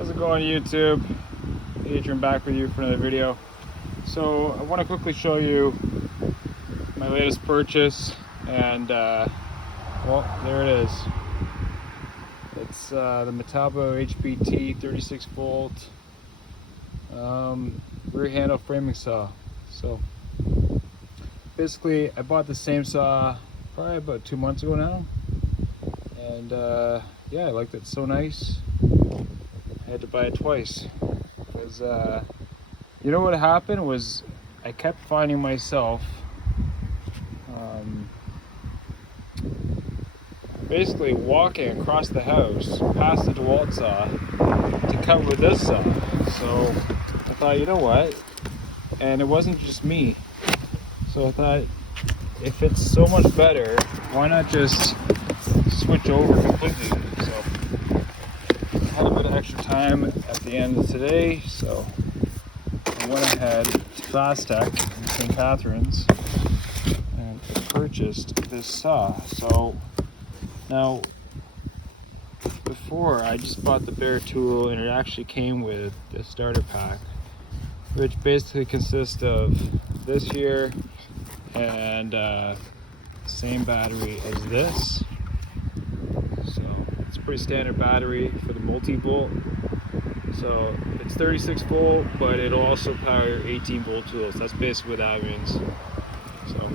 How's it going, YouTube? Adrian back with you for another video. So I want to quickly show you my latest purchase, and well, there it is. It's the Metabo HPT 36 volt rear handle framing saw. So basically I bought the same saw probably about 2 months ago now, and yeah, I liked it so nice I had to buy it twice because you know what happened was I kept finding myself basically walking across the house past the DeWalt saw to cut with this saw. So I thought, you know what, and it wasn't just me, so I thought, if it's so much better, why not just switch over completely? So I had a bit of extra time at the end of today, so I went ahead to Fast Tech in St. Catharines and purchased this saw. So now, before I just bought the bare tool, and it actually came with the starter pack, which basically consists of this here and same battery as this. So it's a pretty standard battery for the multi-volt. So it's 36 volt, but it'll also power your 18 volt tools. That's basically what that means. So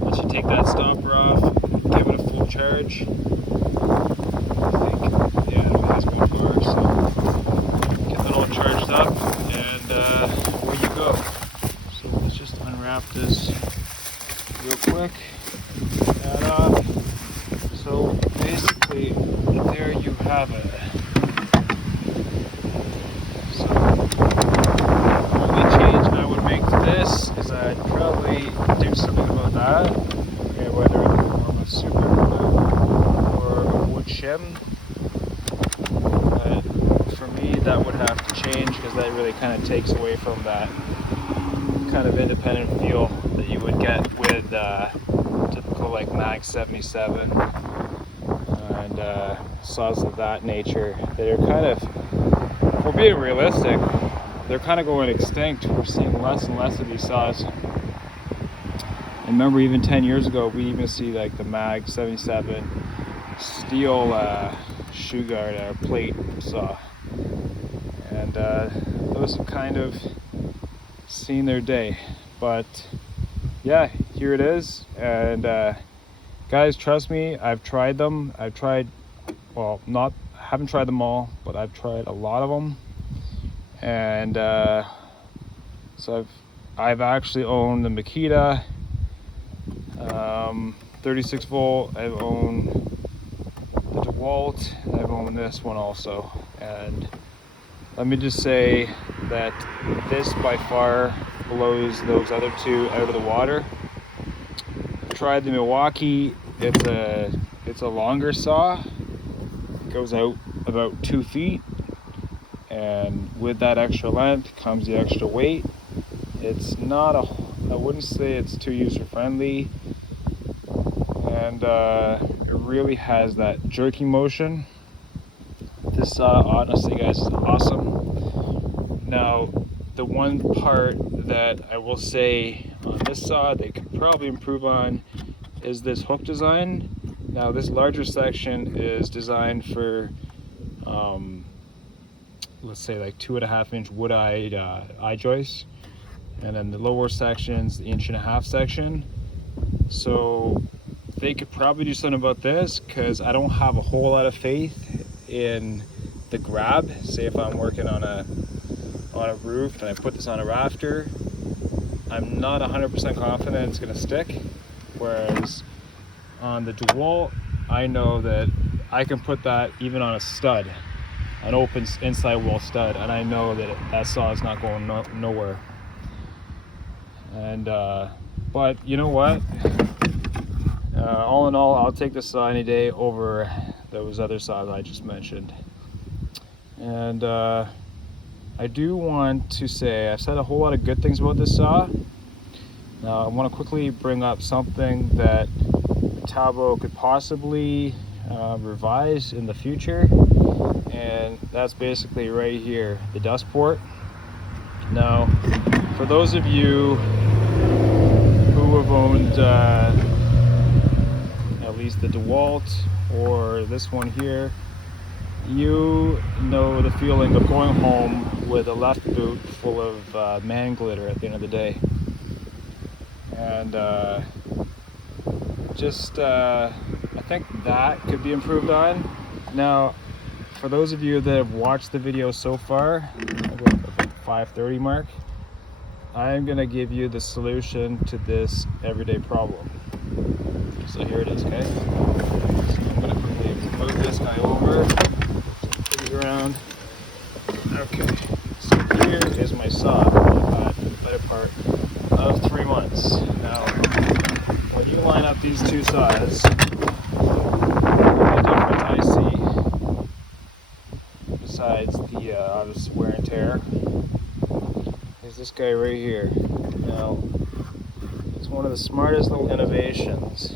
once you take that stopper off, give it a full charge. I think, yeah, it has been far. So get that all charged up, and away you go. So let's just unwrap this real quick. Get that off. So basically, there you have it. So the only change I would make to this is I'd probably do something about that. Okay, whether in the form of super glue or a wood shim. But for me, that would have to change, because that really kind of takes away from that kind of independent feel that you would get with typical like Mag 77 and saws of that nature. They're kind of, we're being realistic, they're kind of going extinct. We're seeing less and less of these saws. And remember, even 10 years ago, we even see like the Mag 77 steel shoe guard or plate saw, and those have kind of seen their day. But yeah, here it is. And guys, trust me, I've tried them. Haven't tried them all, but I've tried a lot of them. And so I've actually owned the Makita 36 volt. I've owned the DeWalt, and I've owned this one also. And let me just say that this by far blows those other two out of the water. I've tried the Milwaukee. It's a longer saw. It goes out about 2 feet, and with that extra length comes the extra weight. It's not I wouldn't say it's too user friendly, and it really has that jerking motion. This saw, honestly guys, is awesome. Now, the one part that I will say on this saw they could probably improve on is this hook design. Now, this larger section is designed for let's say like 2.5-inch wood-eyed eye joists, and then the lower section's the 1.5-inch section. So they could probably do something about this, because I don't have a whole lot of faith in the grab. Say if I'm working on a roof and I put this on a rafter, I'm not 100% confident it's going to stick. Whereas on the DeWalt, I know that I can put that even on a stud, an open inside wall stud, and I know that that saw is not going nowhere. And but you know what, all in all, I'll take this saw any day over those other saws I just mentioned. And I do want to say, I've said a whole lot of good things about this saw. Now I want to quickly bring up something that Metabo could possibly revised in the future, and that's basically right here, the dust port. Now, for those of you who have owned at least the DeWalt or this one here, you know the feeling of going home with a left boot full of man glitter at the end of the day. And I think that could be improved on. Now, for those of you that have watched the video so far, I'll go at the 5:30 mark, I'm gonna give you the solution to this everyday problem. So here it is, okay? So I'm gonna quickly move this guy over, put it around. Okay, so here is my saw I've had for the better part of 3 months. Now, when you line up these two saws, the difference I see, besides the obvious wear and tear, is this guy right here. Now, it's one of the smartest little innovations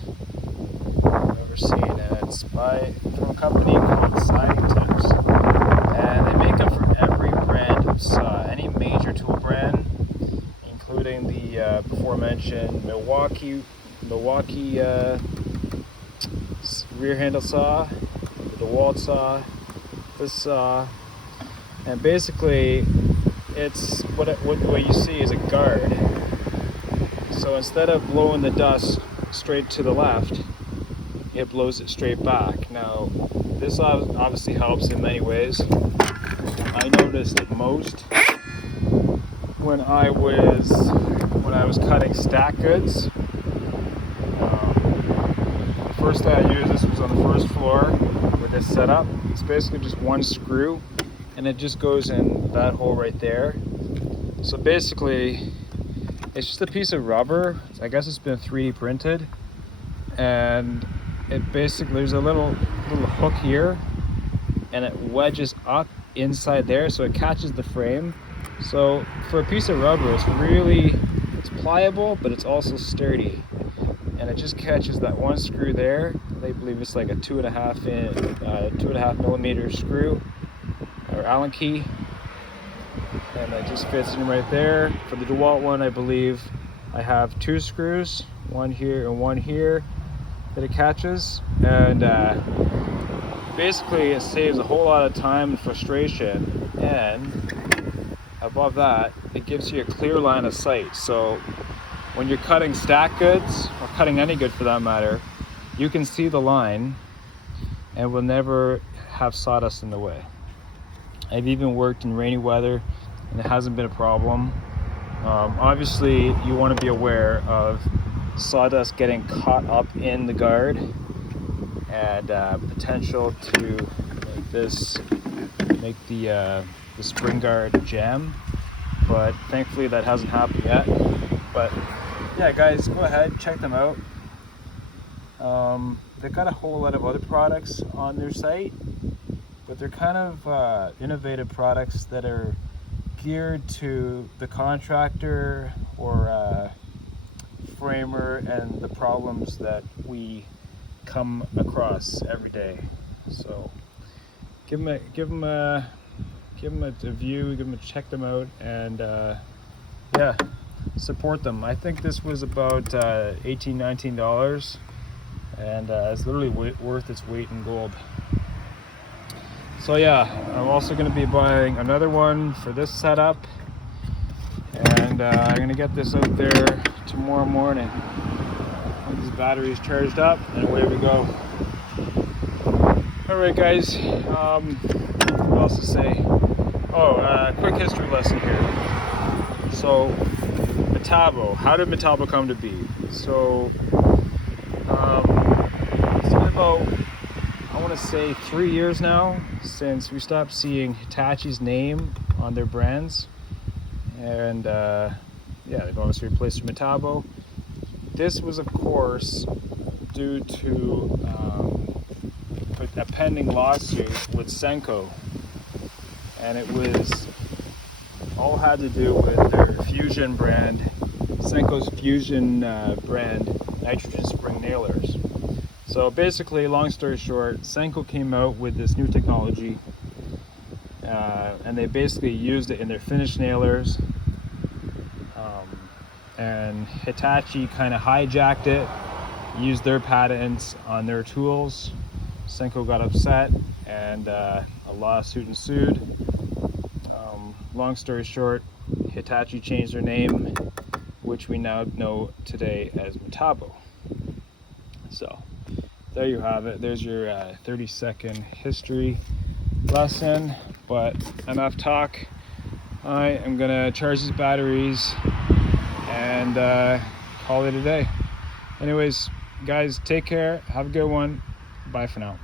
I've ever seen, and it's from a company called Scientists, and they make them for every brand of saw, any major tool brand, including the before mentioned Milwaukee rear handle saw, the DeWalt saw, this saw, and basically it's what you see is a guard. So instead of blowing the dust straight to the left, it blows it straight back. Now, this obviously helps in many ways. I noticed it most when I was cutting stack goods. The first day I used this was on the first floor with this setup. It's basically just one screw, and it just goes in that hole right there. So basically, it's just a piece of rubber. I guess it's been 3D printed, and it basically, there's a little hook here, and it wedges up inside there, so it catches the frame. So for a piece of rubber, it's pliable, but it's also sturdy, and it just catches that one screw there. They believe it's like a 2.5 millimeter screw or Allen key, and it just fits in right there. For the DeWalt one, I believe I have 2 screws, one here and one here, that it catches, and basically it saves a whole lot of time and frustration, and above that, it gives you a clear line of sight. So when you're cutting stack goods, or cutting any good for that matter, you can see the line and will never have sawdust in the way. I've even worked in rainy weather and it hasn't been a problem. Obviously, you want to be aware of sawdust getting caught up in the guard and potential to make the spring guard jam, but thankfully that hasn't happened yet. But yeah, guys, go ahead, check them out. They've got a whole lot of other products on their site, but they're kind of innovative products that are geared to the contractor or framer and the problems that we come across every day. So give them a view, check them out, and yeah, support them. I think this was about $18-19, and it's literally worth its weight in gold. So yeah, I'm also going to be buying another one for this setup, and I'm going to get this out there tomorrow morning. Get these batteries charged up, and away we go. Alright guys, what else to say? Quick history lesson here. So, Metabo, how did Metabo come to be? So, it's been about, I want to say 3 years now since we stopped seeing Hitachi's name on their brands, and yeah, they've obviously replaced Metabo. This was, of course, due to a pending lawsuit with Senko, and it was all had to do with their Fusion brand, Senko's Fusion brand nitrogen spring nailers. So basically, long story short, Senko came out with this new technology, and they basically used it in their finish nailers, and Hitachi kind of hijacked it, used their patents on their tools. Senko got upset, and a lawsuit ensued. Long story short, Hitachi changed their name, which we now know today as Metabo. So there you have it. There's your 30-second history lesson. But enough talk. I am gonna charge these batteries and call it a day. Anyways, guys, take care. Have a good one. Bye for now.